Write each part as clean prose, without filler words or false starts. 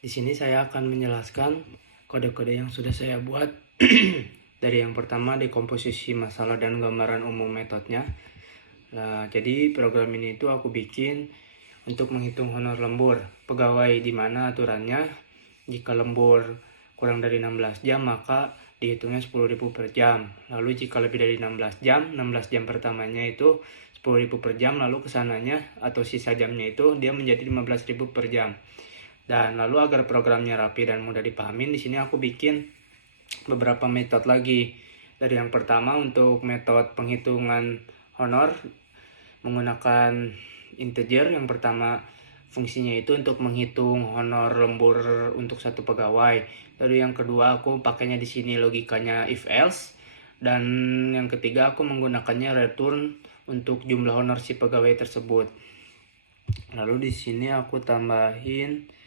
Di sini saya akan menjelaskan kode-kode yang sudah saya buat dari yang pertama dekomposisi masalah dan gambaran umum metodenya. Nah, jadi program ini itu aku bikin untuk menghitung honor lembur pegawai, di mana aturannya jika lembur kurang dari 16 jam maka dihitungnya 10.000 per jam. Lalu jika lebih dari 16 jam pertamanya itu 10.000 per jam, lalu kesananya atau sisa jamnya itu dia menjadi 15.000 per jam. Dan lalu agar programnya rapi dan mudah dipahami, di sini aku bikin beberapa metode lagi. Dari yang pertama untuk metode penghitungan honor menggunakan integer. Yang pertama fungsinya itu untuk menghitung honor lembur untuk satu pegawai. Lalu yang kedua aku pakainya di sini logikanya if else. Dan yang ketiga aku menggunakannya return untuk jumlah honor si pegawai tersebut. Lalu di sini aku tambahin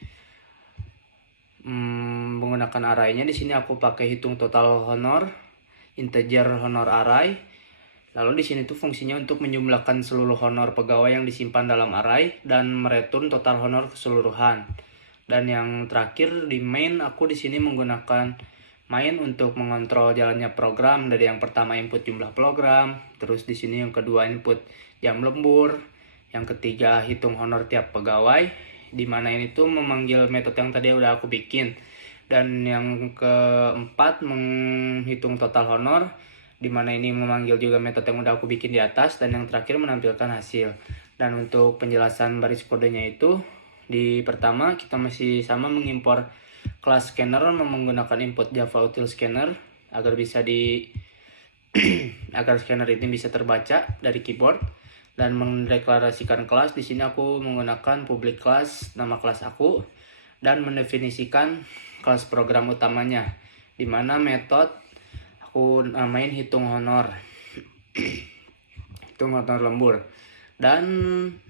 menggunakan array-nya. Di sini aku pakai hitung total honor, integer honor array. Lalu di sini tuh fungsinya untuk menjumlahkan seluruh honor pegawai yang disimpan dalam array dan mereturn total honor keseluruhan. Dan yang terakhir di main, aku di sini menggunakan main untuk mengontrol jalannya program. Dari yang pertama input jumlah program, terus di sini yang kedua input jam lembur, yang ketiga hitung honor tiap pegawai, di mana ini tuh memanggil metode yang tadi udah aku bikin. Dan yang keempat menghitung total honor, di mana ini memanggil juga metode yang udah aku bikin di atas. Dan yang terakhir menampilkan hasil. Dan untuk penjelasan baris kodenya itu, di pertama kita masih sama mengimpor kelas scanner menggunakan input Java util scanner agar bisa agar scanner ini bisa terbaca dari keyboard. Dan mendeklarasikan kelas, di sini aku menggunakan public class nama kelas aku dan mendefinisikan kelas program utamanya, di mana metode aku namain hitung honor hitung honor lembur. Dan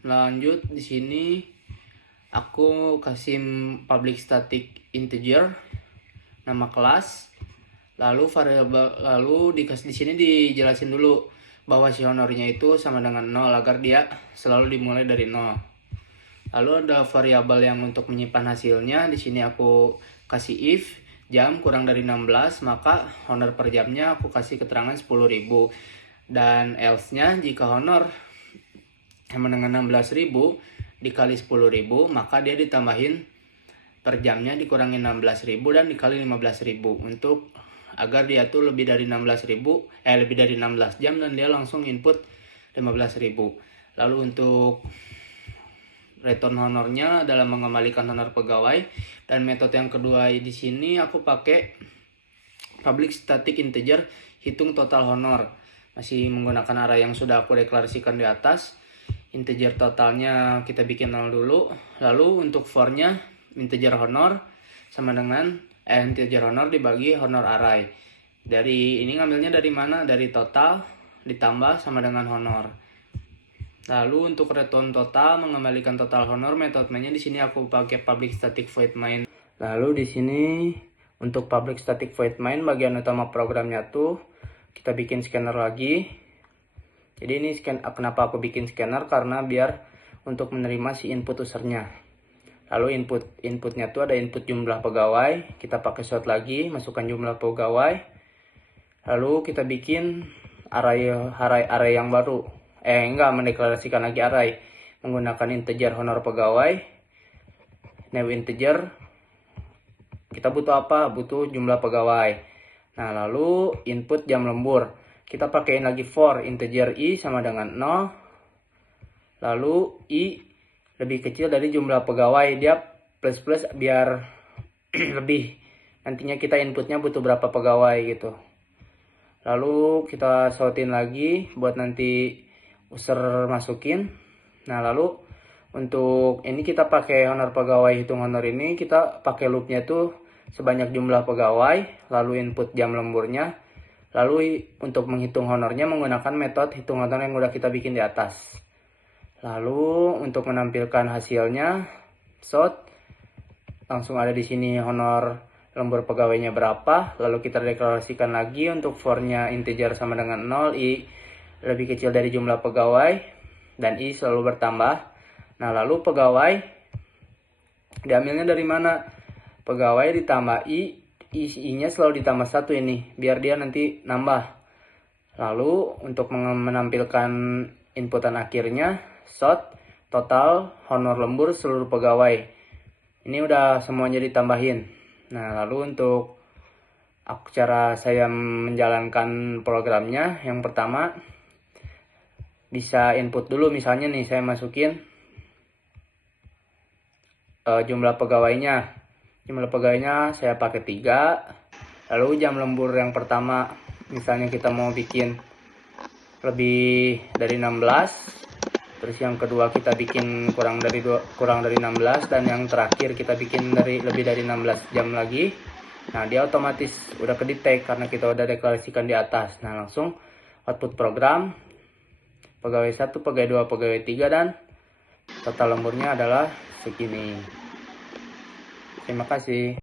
lanjut di sini aku kasih public static integer nama kelas, lalu variabel, lalu dikasih di sini dijelasin dulu bahwa si honornya itu sama dengan 0 agar dia selalu dimulai dari 0. Lalu ada variabel yang untuk menyimpan hasilnya. Di sini aku kasih if jam kurang dari 16 maka honor per jamnya aku kasih keterangan 10.000. Dan else-nya jika honor sama dengan 16.000 dikali 10.000 maka dia ditambahin per jamnya dikurangi 16.000 dan dikali 15.000 untuk agar dia tuh lebih dari 16 jam dan dia langsung input 15.000. Lalu untuk return honornya adalah mengembalikan honor pegawai. Dan metode yang kedua di sini aku pakai public static integer hitung total honor, masih menggunakan array yang sudah aku deklarasikan di atas. Integer totalnya kita bikin 0 dulu. Lalu untuk for-nya integer honor sama dengan integer honor dibagi honor array. Dari ini ngambilnya dari mana? Dari total ditambah sama dengan honor. Lalu untuk return total mengembalikan total honor, metode mainnya di sini aku pakai public static void main. Lalu di sini untuk public static void main bagian utama programnya tuh kita bikin scanner lagi. Jadi ini kenapa aku bikin scanner, karena biar untuk menerima si input usernya. Lalu inputnya tuh ada input jumlah pegawai, kita pakai sort lagi, masukkan jumlah pegawai. Lalu kita bikin array yang baru. Mendeklarasikan lagi array menggunakan integer honor pegawai, new integer. Kita butuh apa? Butuh jumlah pegawai. Nah, lalu input jam lembur. Kita pakein lagi for integer i sama dengan 0. Lalu i lebih kecil dari jumlah pegawai, dia plus biar lebih, nantinya kita inputnya butuh berapa pegawai gitu. Lalu kita sortin lagi buat nanti user masukin. Nah, lalu untuk ini kita pakai honor pegawai hitung honor ini, kita pakai loopnya tuh sebanyak jumlah pegawai, lalu input jam lemburnya. Lalu untuk menghitung honornya menggunakan metode hitung honor yang udah kita bikin di atas. Lalu untuk menampilkan hasilnya, sort langsung ada di sini honor lembur pegawainya berapa. Lalu kita deklarasikan lagi untuk for-nya integer sama dengan 0, i lebih kecil dari jumlah pegawai dan i selalu bertambah. Nah, lalu pegawai diambilnya dari mana? pegawai ditambah I, isinya selalu ditambah 1 ini, biar dia nanti nambah. Lalu untuk menampilkan inputan akhirnya, short, total, honor lembur seluruh pegawai. Ini udah semuanya ditambahin. Nah, lalu untuk cara saya menjalankan programnya, yang pertama bisa input dulu, misalnya nih saya masukin jumlah pegawainya saya pakai 3. Lalu jam lembur yang pertama misalnya kita mau bikin lebih dari 16, terus yang kedua kita bikin kurang dari 16, dan yang terakhir kita bikin lebih dari 16 jam lagi. Nah, dia otomatis udah ke-detect karena kita udah deklarasikan di atas. Nah, langsung output program pegawai 1, pegawai 2, pegawai 3, dan total lemburnya adalah segini. Terima kasih.